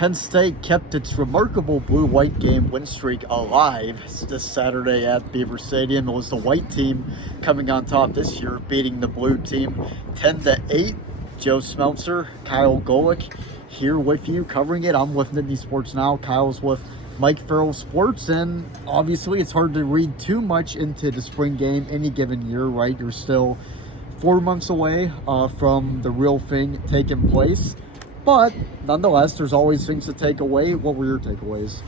Penn State kept its remarkable blue-white game win streak alive this Saturday at Beaver Stadium. It was the white team coming on top this year, beating the blue team 10-8. Joe Smeltzer, Kyle Golik here with you covering it. I'm with Nittany Sports Now. Kyle's with Mike Farrell Sports, and obviously it's hard to read too much into the spring game any given year, right? You're still 4 months away from the real thing taking place. But nonetheless, there's always things to take away. What were your takeaways?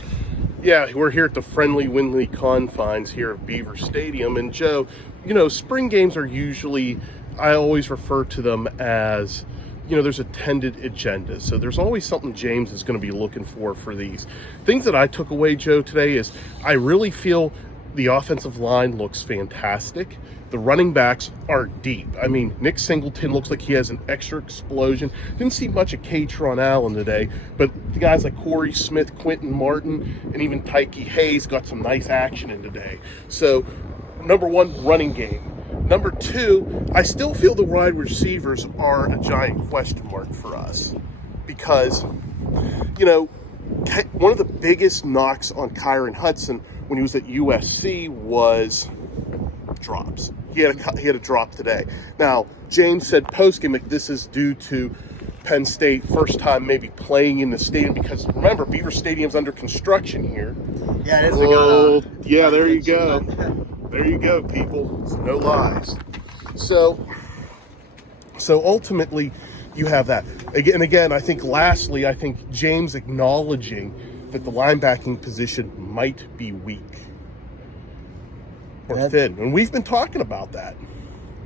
Yeah, we're here at the friendly, windly confines here at Beaver Stadium. And Joe, spring games are usually, I always refer to them as, there's attended agenda. So there's always something James is going to be looking for these. Things that I took away, Joe, today is I really feel the offensive line looks fantastic. The running backs are deep. I mean, Nick Singleton looks like he has an extra explosion. Didn't see much of Katron Allen today, but the guys like Corey Smith, Quentin Martin, and even Tyke Hayes got some nice action in today. So, number one, running game. Number two, I still feel the wide receivers are a giant question mark for us because, one of the biggest knocks on Kyron Hudson when he was at USC was drops. He had a drop today. Now, James said post-game this is due to Penn State first time maybe playing in the stadium because, remember, Beaver Stadium's under construction here. Yeah, it is. There you go. There you go, people. It's no lies. So ultimately, you have that. Again, I think lastly, James acknowledging that the linebacking position might be weak or thin. And we've been talking about that.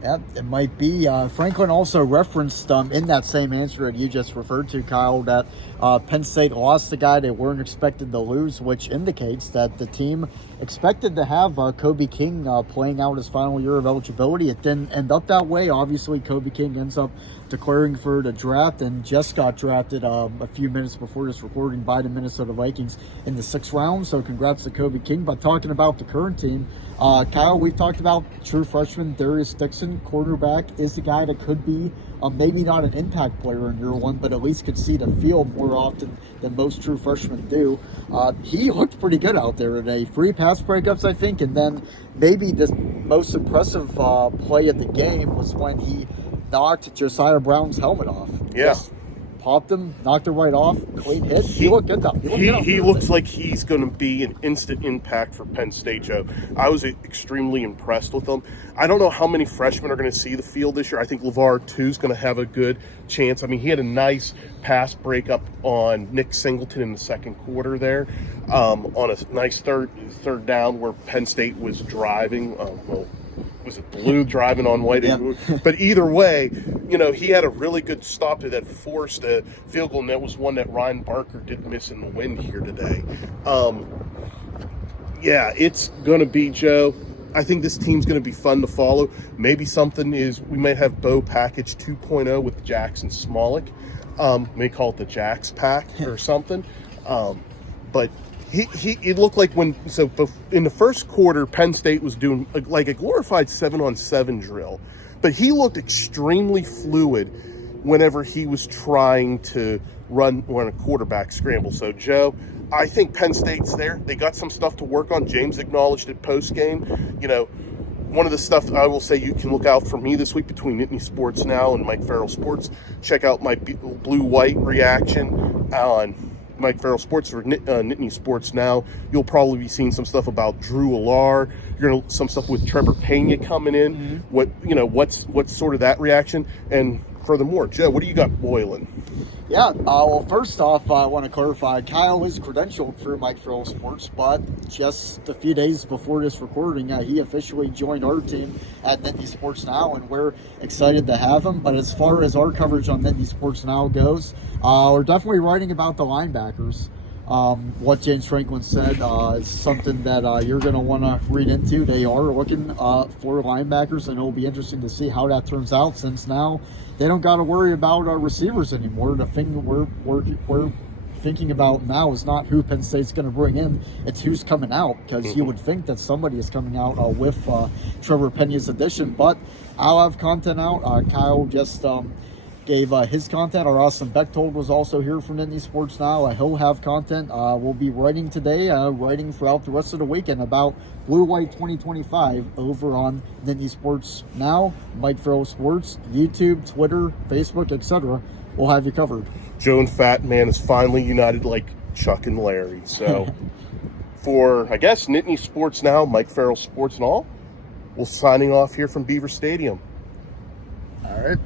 Yeah, it might be. Franklin also referenced in that same answer that you just referred to, Kyle, that Penn State lost the guy they weren't expected to lose, which indicates that the team expected to have Kobe King playing out his final year of eligibility. It didn't end up that way. Obviously, Kobe King ends up declaring for the draft and just got drafted a few minutes before this recording by the Minnesota Vikings in the 6th round. So congrats to Kobe King. But talking about the current team, Kyle, we've talked about true freshman Darius Dixon, quarterback, is the guy that could be maybe not an impact player in year one, but at least could see the field more often than most true freshmen do. He looked pretty good out there today. 3 pass breakups, I think, and then maybe the most impressive play of the game was when he knocked Josiah Brown's helmet off. Yeah. Just popped him, knocked it right off, clean hit. He looked good though. He looks like he's going to be an instant impact for Penn State, Joe. I was extremely impressed with him. I don't know how many freshmen are going to see the field this year. I think LeVar too is going to have a good chance. I mean, he had a nice pass breakup on Nick Singleton in the second quarter there, on a nice third down where Penn State was driving. Was it blue driving on white? Yeah. But either way, he had a really good stop that forced a field goal, and that was one that Ryan Barker did miss in the wind here today. It's going to be, Joe, I think this team's going to be fun to follow. Maybe something is we might have Bo Package 2.0 with Jackson Smolik. May call it the Jax Pack or something. But it looked like in the first quarter, Penn State was doing like a glorified 7-on-7 drill, but he looked extremely fluid whenever he was trying to run a quarterback scramble. So, Joe, I think Penn State's there. They got some stuff to work on. James acknowledged it post game. One of the stuff I will say you can look out for me this week between Nittany Sports Now and Mike Farrell Sports. Check out my blue-white reaction on Mike Farrell Sports or Nittany Sports Now. You'll probably be seeing some stuff about Drew Allar. You're gonna some stuff with Trevor Pena coming in. Mm-hmm. What's sort of that reaction? And furthermore, Joe, what do you got boiling? Yeah, well, first off, I want to clarify, Kyle is credentialed for Mike Farrell Sports, but just a few days before this recording, he officially joined our team at Nittany Sports Now, and we're excited to have him. But as far as our coverage on Nittany Sports Now goes, we're definitely writing about the linebackers. What James Franklin said is something that you're going to want to read into. They are looking for linebackers, and it'll be interesting to see how that turns out, since now they don't got to worry about receivers anymore. The thing we're thinking about now is not who Penn State's going to bring in, it's who's coming out, because you would think that somebody is coming out with Trevor Pena's addition. But I'll have content out. Kyle just gave his content. Our Austin Bechtold was also here from Nittany Sports Now. He'll have content. We'll be writing today, writing throughout the rest of the weekend about Blue White 2025 over on Nittany Sports Now, Mike Farrell Sports, YouTube, Twitter, Facebook, etc. We'll have you covered. Joe and Fat Man is finally united like Chuck and Larry. So for, I guess, Nittany Sports Now, Mike Farrell Sports and all, we're signing off here from Beaver Stadium. All right.